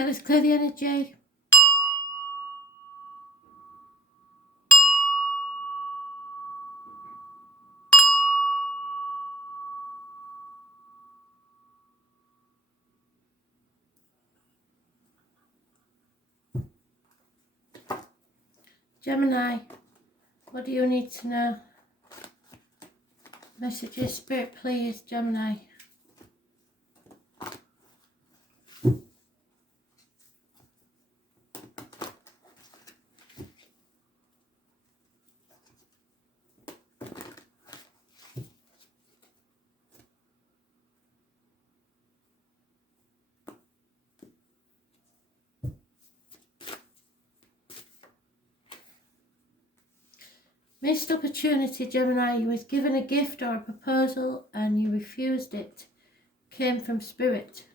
Okay, let's clear the energy. Gemini, what do you need to know? Messages, Spirit, please, Gemini. Missed opportunity, Gemini. You was given a gift or a proposal and you refused it. Came from Spirit.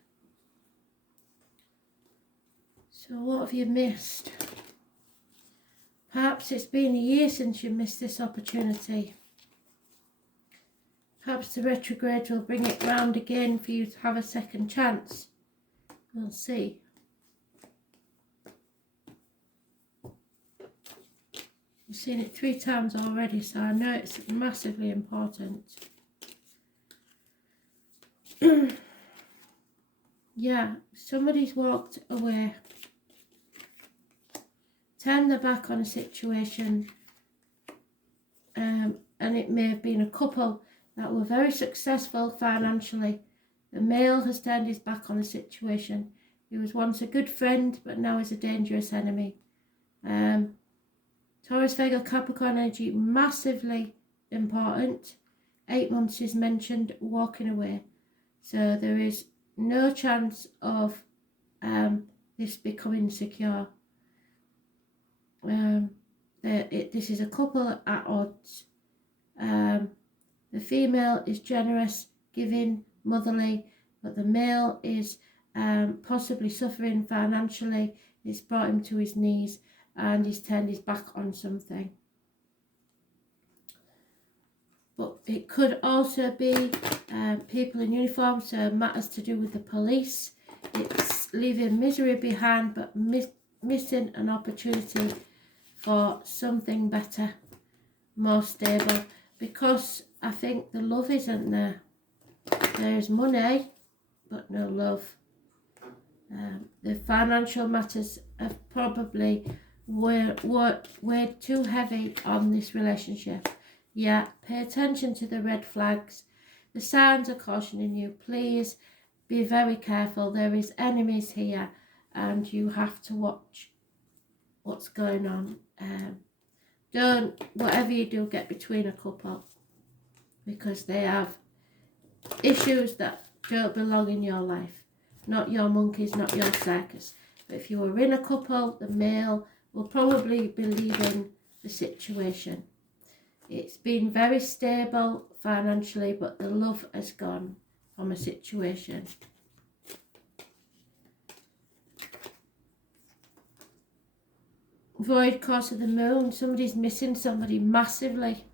So what have you missed? Perhaps it's been a year since you missed this opportunity. Perhaps the retrograde will bring it round again for you to have a second chance. We'll see. I've seen it 3 times already, so I know it's massively important. Yeah, somebody's walked away. Turned their back on a situation. And it may have been a couple that were very successful financially. The male has turned his back on the situation. He was once a good friend, but now is a dangerous enemy. Taurus, Virgo, Capricorn energy, massively important. 8 months is mentioned, walking away. So there is no chance of this becoming secure. This is a couple at odds. The female is generous, giving, motherly, but the male is possibly suffering financially. It's brought him to his knees and he's turned his back on something. But it could also be people in uniform, so matters to do with the police. It's leaving misery behind, but missing an opportunity for something better, more stable. Because I think the love isn't there. There's money, but no love. The financial matters have probably weighed too heavy on this relationship. Yeah, pay attention to the red flags. The signs are cautioning you. Please be very careful. There is enemies here and you have to watch what's going on. Don't, whatever you do, get between a couple, because they have issues that don't belong in your life. Not your monkeys, not your circus. But if you were in a couple, the male will probably be leaving the situation. It's been very stable financially, but the love has gone from a situation. Void course of the moon. Somebody's missing somebody massively,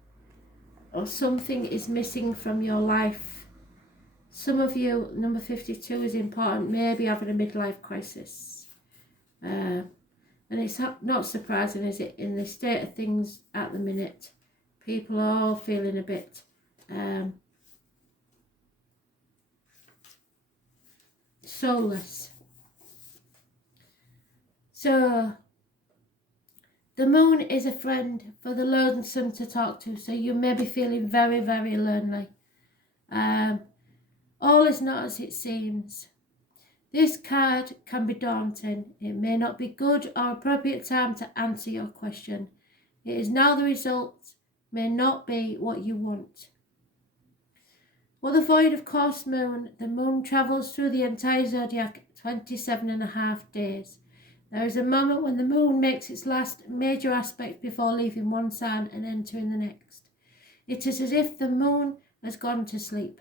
or something is missing from your life. Some of you, number 52 is important, maybe having a midlife crisis. And it's not surprising, is it, in the state of things at the minute? People are all feeling a bit soulless. So the moon is a friend for the lonesome to talk to, so you may be feeling very, very lonely. All is not as it seems. This card can be daunting. It may not be good or appropriate time to answer your question. It is now the result may not be what you want. Well, the void of course moon, the moon travels through the entire zodiac 27.5 days. There is a moment when the moon makes its last major aspect before leaving one sign and entering the next. It is as if the moon has gone to sleep.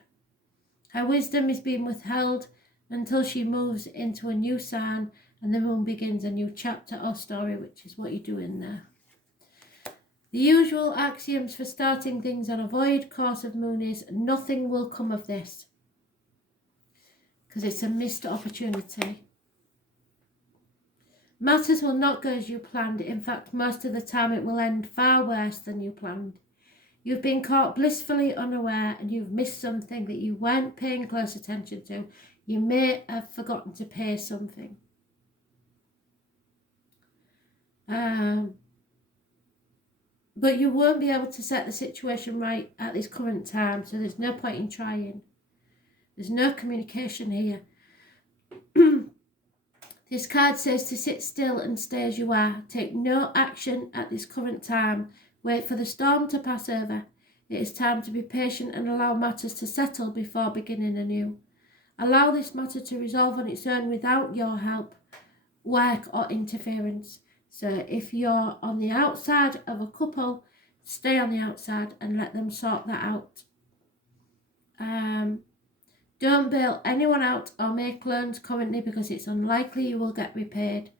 Her wisdom is being withheld until she moves into a new sign and the moon begins a new chapter or story, which is what you're doing there. The usual axioms for starting things on a void course of moon is nothing will come of this, because it's a missed opportunity. Matters will not go as you planned. In fact, most of the time it will end far worse than you planned. You've been caught blissfully unaware and you've missed something that you weren't paying close attention to. You may have forgotten to pay something. But you won't be able to set the situation right at this current time, so there's no point in trying. There's no communication here. This card says to sit still and stay as you are. Take no action at this current time. Wait for the storm to pass over. It is time to be patient and allow matters to settle before beginning anew. Allow this matter to resolve on its own without your help, work or interference. So if you're on the outside of a couple, stay on the outside and let them sort that out. Don't bail anyone out or make loans currently because it's unlikely you will get repaid.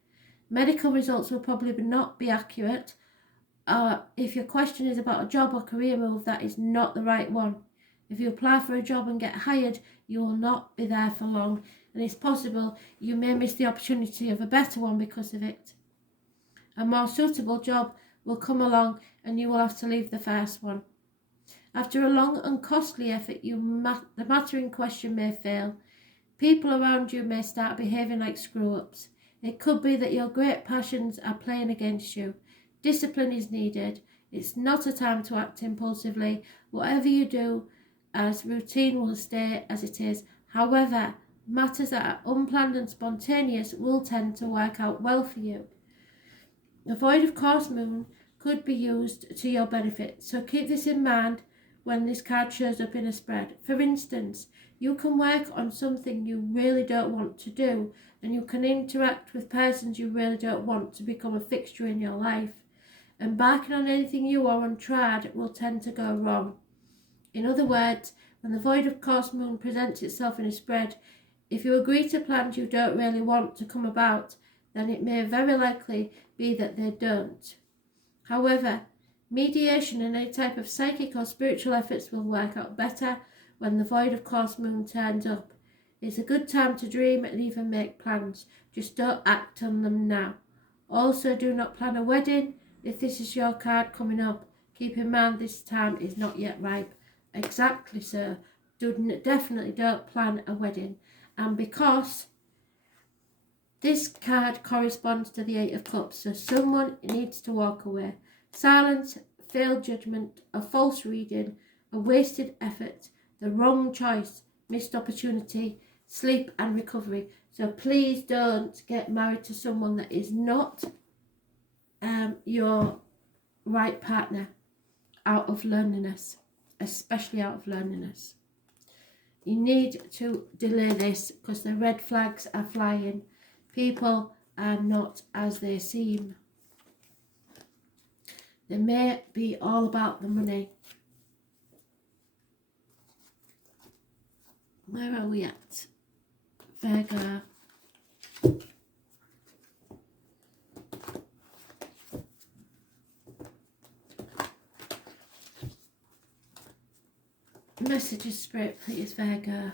Medical results will probably not be accurate. If your question is about a job or career move, that is not the right one. If you apply for a job and get hired, you will not be there for long, and it's possible you may miss the opportunity of a better one because of it. A more suitable job will come along and you will have to leave the first one. After a long and costly effort, the matter in question may fail. People around you may start behaving like screw-ups. It could be that your great passions are playing against you. Discipline is needed. It's not a time to act impulsively. Whatever you do as routine will stay as it is. However, matters that are unplanned and spontaneous will tend to work out well for you. The void of course moon could be used to your benefit, so keep this in mind when this card shows up in a spread. For instance, you can work on something you really don't want to do, and you can interact with persons you really don't want to become a fixture in your life. Embarking on anything new or untried will tend to go wrong. In other words, when the void of course moon presents itself in a spread, if you agree to plans you don't really want to come about, then it may very likely be that they don't. However, mediation and any type of psychic or spiritual efforts will work out better when the void of course moon turns up. It's a good time to dream and even make plans. Just don't act on them now. Also, do not plan a wedding. If this is your card coming up, keep in mind this time is not yet ripe. Exactly so. Definitely don't plan a wedding. And because this card corresponds to the Eight of Cups, so someone needs to walk away. Silence, failed judgment, a false reading, a wasted effort, the wrong choice, missed opportunity, sleep and recovery. So please don't get married to someone that is not your right partner out of loneliness, especially out of loneliness. You need to delay this because the red flags are flying. People are not as they seem. They may be all about the money. Where are we at? Virgo. Messages, Spirit, please, Virgo.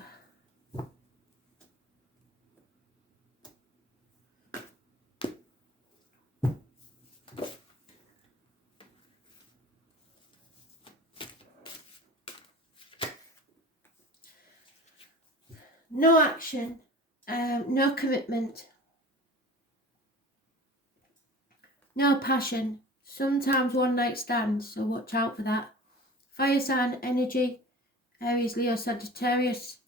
No action, no commitment, no passion, sometimes one night stands, so watch out for that. Fire sign energy, Aries, Leo, Sagittarius,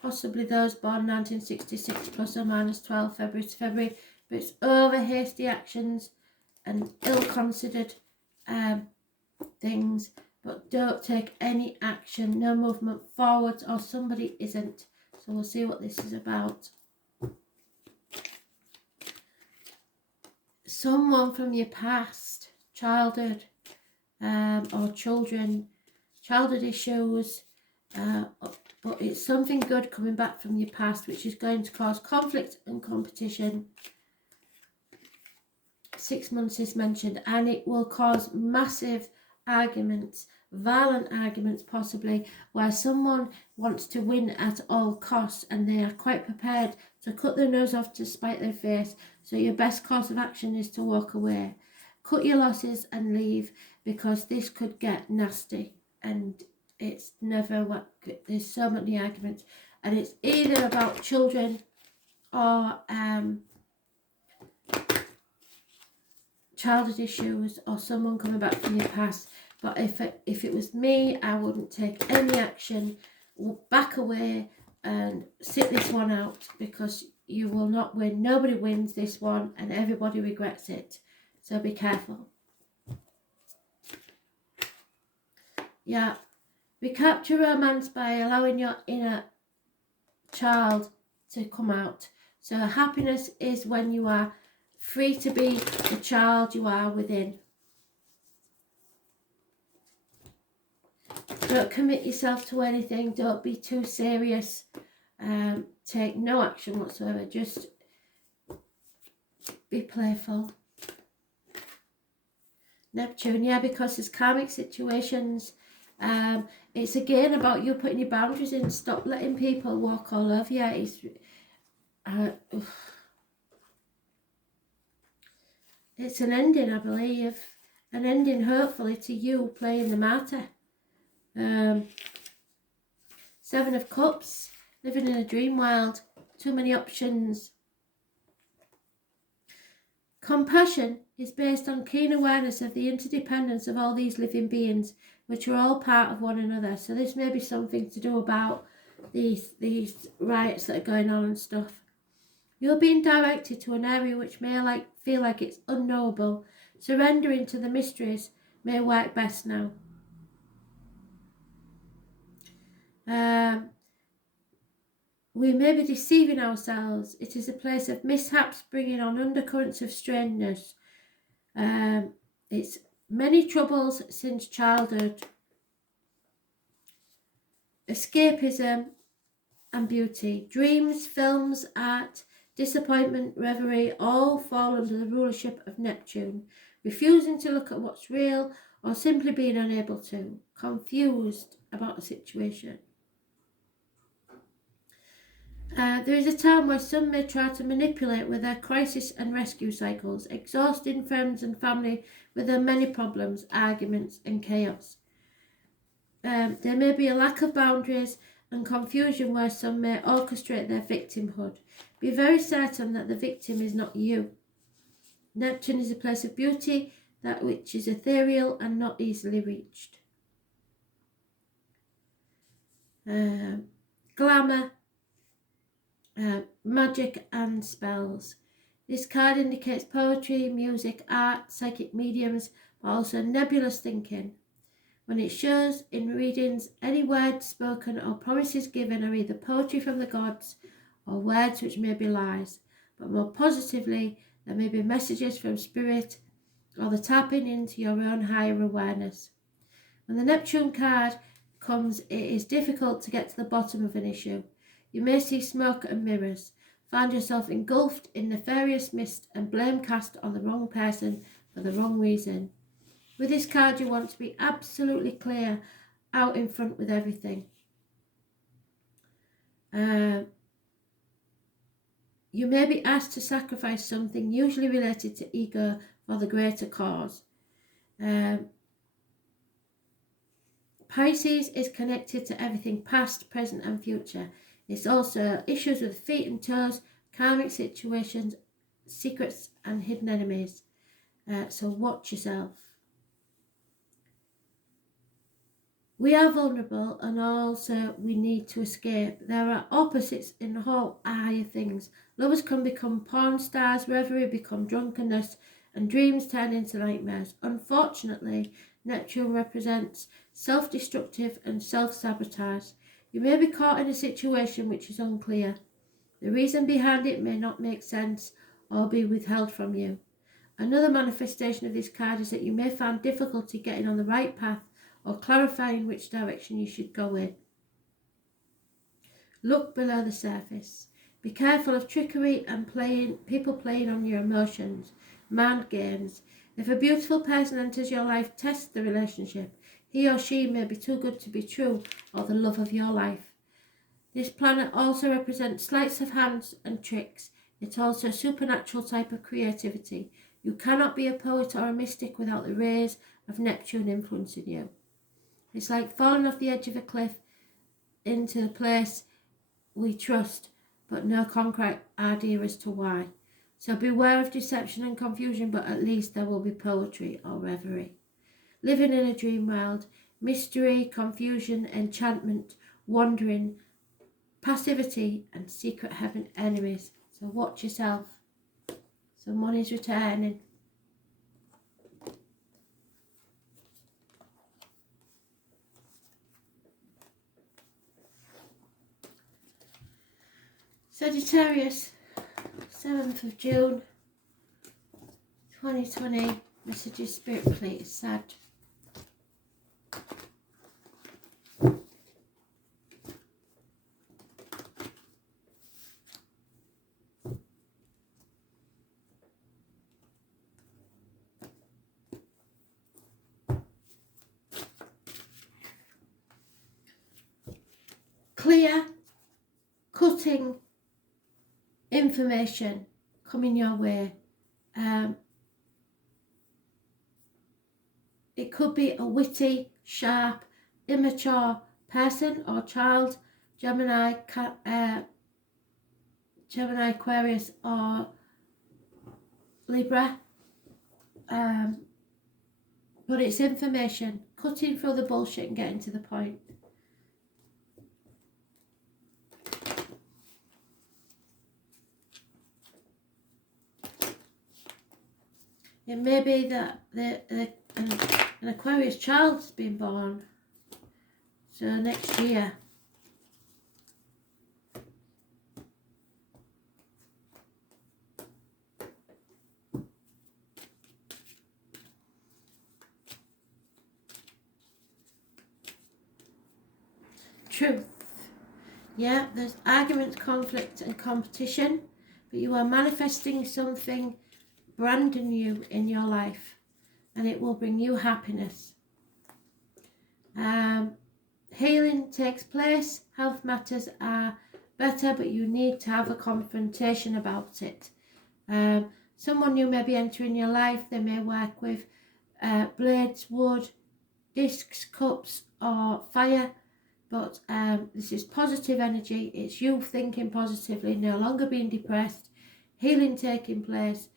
possibly those born 1966 plus or minus 12 February to February, but it's over hasty actions and ill-considered things, but don't take any action, no movement forwards or somebody isn't. So we'll see what this is about. Someone from your past, childhood or children, childhood issues, but it's something good coming back from your past which is going to cause conflict and competition. 6 months is mentioned, and it will cause massive arguments, violent arguments possibly, where someone wants to win at all costs and they are quite prepared to cut their nose off to spite their face. So your best course of action is to walk away. Cut your losses and leave, because this could get nasty, and it's never what, there's so many arguments, and it's either about children or childhood issues or someone coming back from your past. But if it was me, I wouldn't take any action. Back away and sit this one out, because you will not win. Nobody wins this one, and everybody regrets it. So be careful. Yeah. Recapture romance by allowing your inner child to come out. So happiness is when you are free to be the child you are within. Don't commit yourself to anything. Don't be too serious. Take no action whatsoever. Just be playful. Neptune, yeah, because there's karmic situations. It's again about you putting your boundaries in. Stop letting people walk all over you. It's an ending, I believe. An ending, hopefully, to you playing the martyr. 7 of Cups, living in a dream world. Too many options. Compassion is based on keen awareness of the interdependence of all these living beings, which are all part of one another. So this may be something to do about these riots that are going on and stuff. You're being directed to an area which may feel like it's unknowable. Surrendering to the mysteries may work best now. We may be deceiving ourselves. It is a place of mishaps bringing on undercurrents of strangeness. It's many troubles since childhood. Escapism and beauty. Dreams, films, art, disappointment, reverie all fall under the rulership of Neptune. Refusing to look at what's real, or simply being unable to. Confused about a situation. There is a time where some may try to manipulate with their crisis and rescue cycles, exhausting friends and family with their many problems, arguments and chaos. There may be a lack of boundaries and confusion where some may orchestrate their victimhood. Be very certain that the victim is not you. Neptune is a place of beauty, that which is ethereal and not easily reached. Glamour, magic and spells. This card indicates poetry, music, art, psychic mediums, but also nebulous thinking. When it shows in readings, any words spoken or promises given are either poetry from the gods or words which may be lies. But more positively, there may be messages from spirit or the tapping into your own higher awareness. When the Neptune card comes, it is difficult to get to the bottom of an issue. You may see smoke and mirrors, find yourself engulfed in nefarious mist and blame cast on the wrong person for the wrong reason. With this card, you want to be absolutely clear, out in front with everything. You may be asked to sacrifice something, usually related to ego, for the greater cause. Pisces is connected to everything past, present and future. It's also issues with feet and toes, karmic situations, secrets and hidden enemies. So watch yourself. We are vulnerable and also we need to escape. There are opposites in the whole eye of things. Lovers can become porn stars, reverie become drunkenness, and dreams turn into nightmares. Unfortunately, Neptune represents self-destructive and self-sabotage. You may be caught in a situation which is unclear. The reason behind it may not make sense or be withheld from you. Another manifestation of this card is that you may find difficulty getting on the right path or clarifying which direction you should go in. Look below the surface. Be careful of trickery and people playing on your emotions, mind games. If a beautiful person enters your life, test the relationship. He or she may be too good to be true, or the love of your life. This planet also represents sleights of hands and tricks. It's also a supernatural type of creativity. You cannot be a poet or a mystic without the rays of Neptune influencing you. It's like falling off the edge of a cliff into the place we trust, but no concrete idea as to why. So beware of deception and confusion, but at least there will be poetry or reverie. Living in a dream world, mystery, confusion, enchantment, wandering, passivity, and secret heaven enemies. So watch yourself. So money's returning. Sagittarius, 7th of June, 2020. Messages, Spirit, please. Sag. Clear, cutting information coming your way. It could be a witty, sharp, immature person or child, Gemini, Aquarius, or Libra. But it's information, cutting through the bullshit and getting to the point. It may be that an Aquarius child's been born, so next year. Truth. Yeah, there's arguments, conflict and competition, but you are manifesting something brand new in your life, and it will bring you happiness. Healing takes place, health matters are better, but you need to have a confrontation about it. Someone new may be entering your life. They may work with blades, wood, discs, cups or fire, but this is positive energy. It's you thinking positively, no longer being depressed, healing taking place.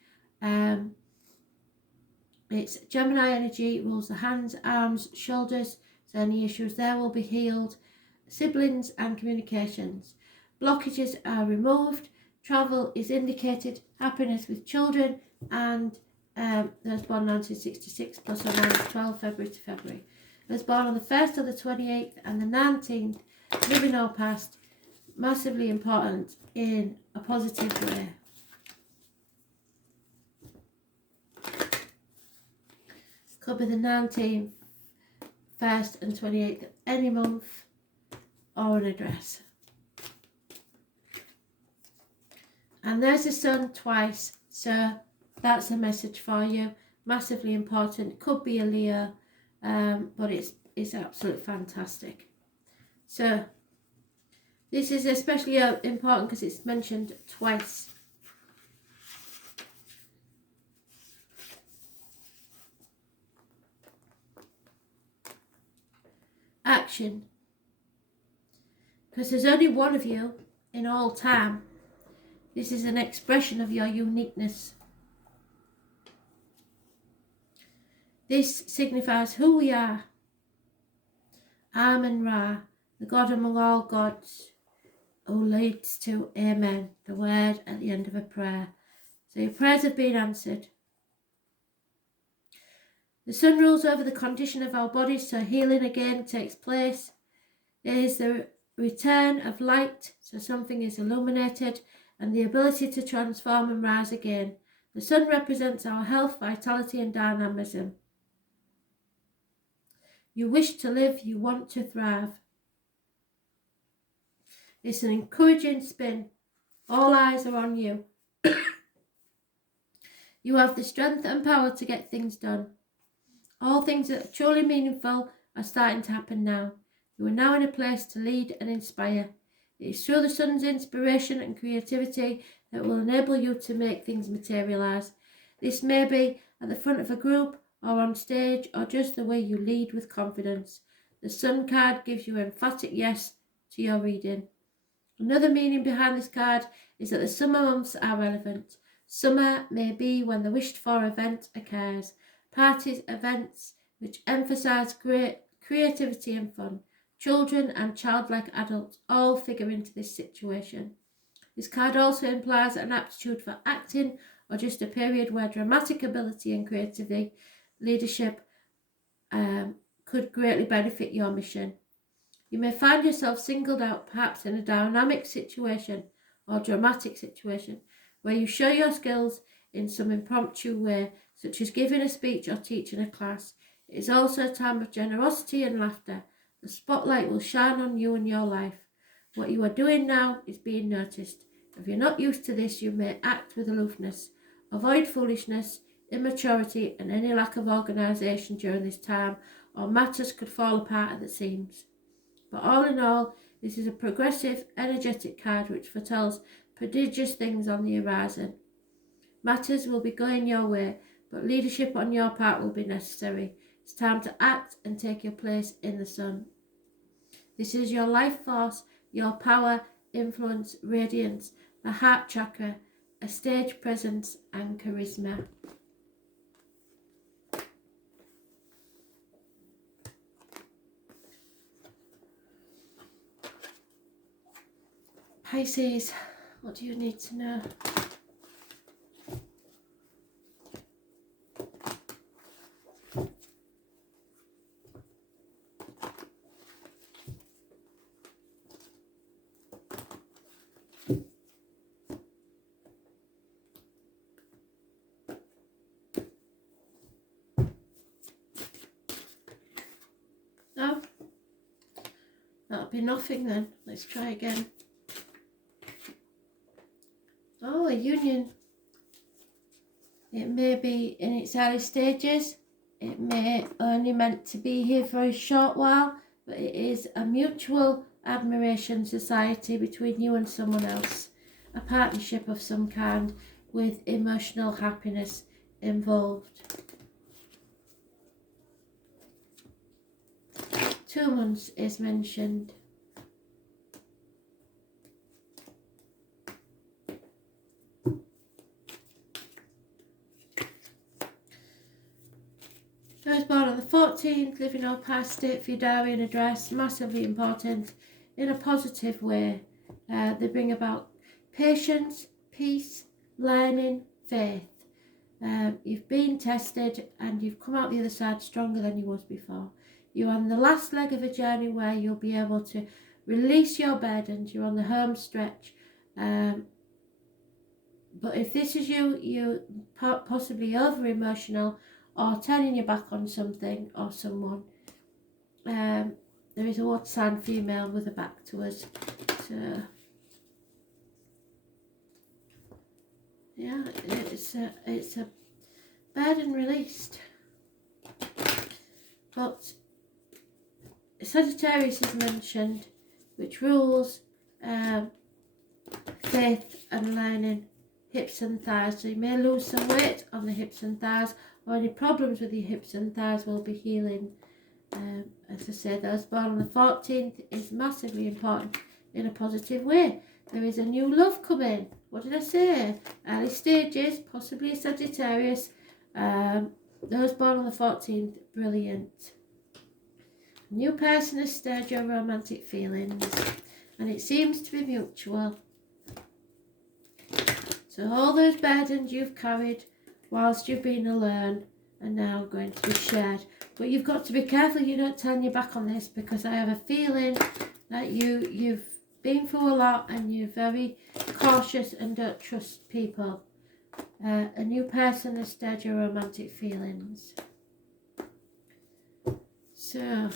It's Gemini energy, rules the hands, arms, shoulders, so any issues there will be healed. Siblings and communications. Blockages are removed. Travel is indicated. Happiness with children, and those born 1966 plus or minus 12 February to February. Those born on the 1st or the 28th and the 19th, living or past, massively important in a positive way. Could be the 19th, 1st and 28th of any month, or an address. And there's the sun twice, so that's a message for you. Massively important. Could be a Leo, but it's absolutely fantastic. So this is especially important because it's mentioned twice. Action. Because there's only one of you in all time. This is an expression of your uniqueness. This signifies who we are. Amen-Ra, the God among all gods, who leads to Amen, the word at the end of a prayer. So your prayers have been answered. The sun rules over the condition of our bodies, so healing again takes place. There is the return of light, so something is illuminated, and the ability to transform and rise again. The sun represents our health, vitality and dynamism. You wish to live, you want to thrive. It's an encouraging spin. All eyes are on you. You have the strength and power to get things done. All things that are truly meaningful are starting to happen now. You are now in a place to lead and inspire. It is through the sun's inspiration and creativity that will enable you to make things materialise. This may be at the front of a group, or on stage, or just the way you lead with confidence. The Sun card gives you emphatic yes to your reading. Another meaning behind this card is that the summer months are relevant. Summer may be when the wished for event occurs. Parties, events which emphasise great creativity and fun. Children and childlike adults all figure into this situation. This card also implies an aptitude for acting, or just a period where dramatic ability and creativity leadership could greatly benefit your mission. You may find yourself singled out, perhaps in a dynamic situation or dramatic situation, where you show your skills in some impromptu way, such as giving a speech or teaching a class. It is also a time of generosity and laughter. The spotlight will shine on you and your life. What you are doing now is being noticed. If you're not used to this, you may act with aloofness. Avoid foolishness, immaturity, and any lack of organisation during this time, or matters could fall apart at the seams. But all in all, this is a progressive, energetic card which foretells prodigious things on the horizon. Matters will be going your way, but leadership on your part will be necessary. It's time to act and take your place in the sun. This is your life force, your power, influence, radiance, the heart chakra, a stage presence and charisma. Pisces, what do you need to know? No? That'll be nothing then. Let's try again. Oh, a union. It may be in its early stages. It may only meant to be here for a short while, but it is a mutual admiration society between you and someone else. A partnership of some kind with emotional happiness involved. 2 months is mentioned. Those born on the 14th, living or past it for your diary and address, massively important in a positive way. They bring about patience, peace, learning, faith. You've been tested and you've come out the other side stronger than you was before. You're on the last leg of a journey where you'll be able to release your burdens. You're on the home stretch. But if this is you're possibly over-emotional or turning your back on something or someone. There is a water sign female with a back to us. So, yeah, it's a burden released. But Sagittarius is mentioned, which rules faith and learning, hips and thighs. So you may lose some weight on the hips and thighs, or any problems with your hips and thighs will be healing. As I said, those born on the 14th is massively important in a positive way. There is a new love coming. What did I say? Early stages, possibly a Sagittarius. Those born on the 14th, brilliant. A new person has stirred your romantic feelings, and it seems to be mutual. So all those burdens you've carried whilst you've been alone are now going to be shared. But you've got to be careful you don't turn your back on this, because I have a feeling that you've been through a lot and you're very cautious and don't trust people. A new person has stirred your romantic feelings. So,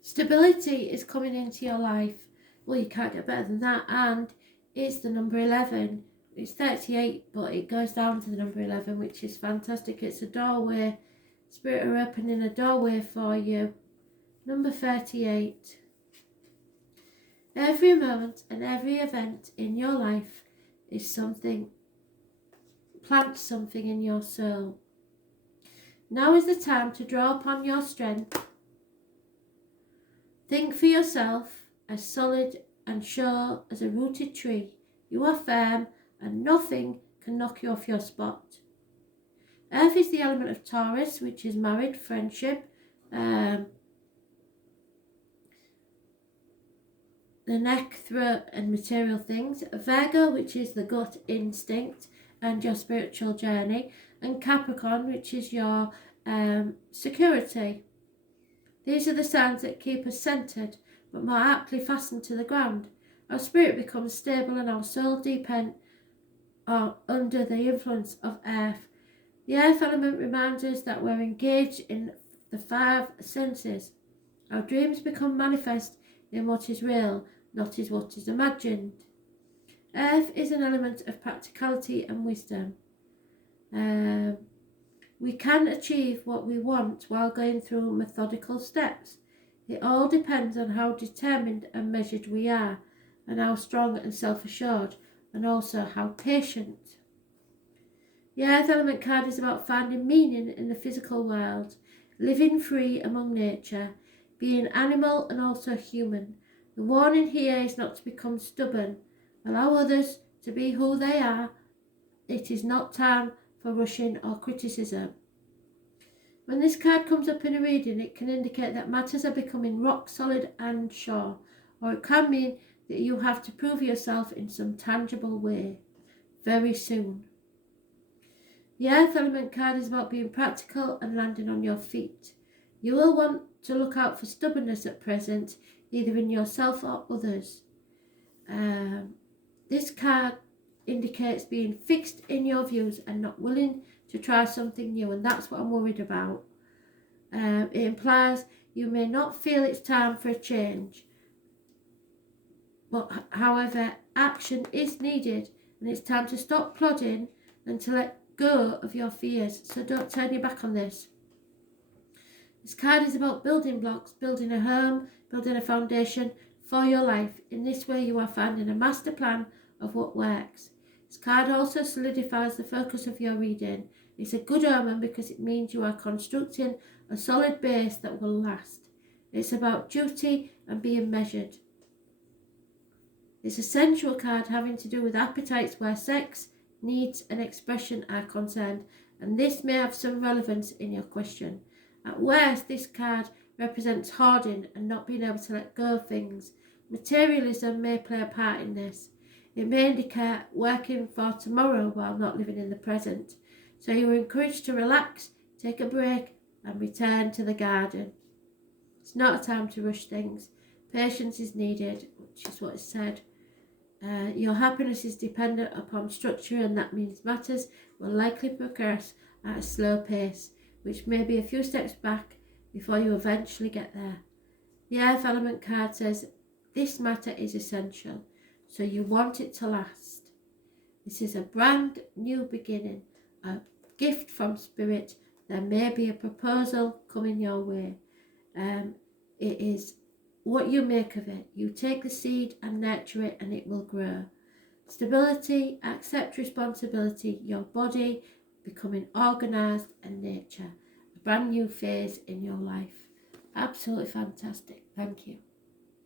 stability is coming into your life. Well, you can't get better than that. And is the number 11. It's 38, but it goes down to the number 11, which is fantastic. It's a doorway. Spirit are opening a doorway for you. Number 38. Every moment and every event in your life is something, plant something in your soul. Now is the time to draw upon your strength. Think for yourself as solid and sure as a rooted tree. You are firm and nothing can knock you off your spot. Earth is the element of Taurus, which is married, friendship, the neck, throat and material things. Virgo, which is the gut instinct and your spiritual journey. And Capricorn, which is your security. These are the signs that keep us centred, but more aptly fastened to the ground. Our spirit becomes stable and our soul depend under the influence of earth. The earth element reminds us that we're engaged in the 5 senses. Our dreams become manifest in what is real, not in what is imagined. Earth is an element of practicality and wisdom. We can achieve what we want while going through methodical steps. It all depends on how determined and measured we are, and how strong and self-assured, and also how patient. The Earth element card is about finding meaning in the physical world, living free among nature, being animal and also human. The warning here is not to become stubborn. Allow others to be who they are. It is not time for rushing or criticism. When this card comes up in a reading, it can indicate that matters are becoming rock solid and sure, or it can mean that you have to prove yourself in some tangible way very soon. The Earth element card is about being practical and landing on your feet. You will want to look out for stubbornness at present, either in yourself or others. This card indicates being fixed in your views and not willing to try something new, and that's what I'm worried about. It implies you may not feel it's time for a change, but however, action is needed, and it's time to stop plodding and to let go of your fears. So don't turn your back on this. This card is about building blocks, building a home, building a foundation for your life. In this way, you are finding a master plan of what works. This card also solidifies the focus of your reading. It's a good omen because it means you are constructing a solid base that will last. It's about duty and being measured. It's a sensual card having to do with appetites where sex, needs and expression are concerned, and this may have some relevance in your question. At worst, this card represents hoarding and not being able to let go of things. Materialism may play a part in this. It may indicate working for tomorrow while not living in the present. So you are encouraged to relax, take a break and return to the garden. It's not a time to rush things. Patience is needed, which is what is said. Your happiness is dependent upon structure, and that means matters will likely progress at a slow pace, which may be a few steps back before you eventually get there. The Earth element card says this matter is essential, so you want it to last. This is a brand new beginning, a gift from Spirit. There may be a proposal coming your way. It is what you make of it. You take the seed and nurture it, and it will grow. Stability, accept responsibility, your body becoming organised, and nature. A brand new phase in your life. Absolutely fantastic. Thank you.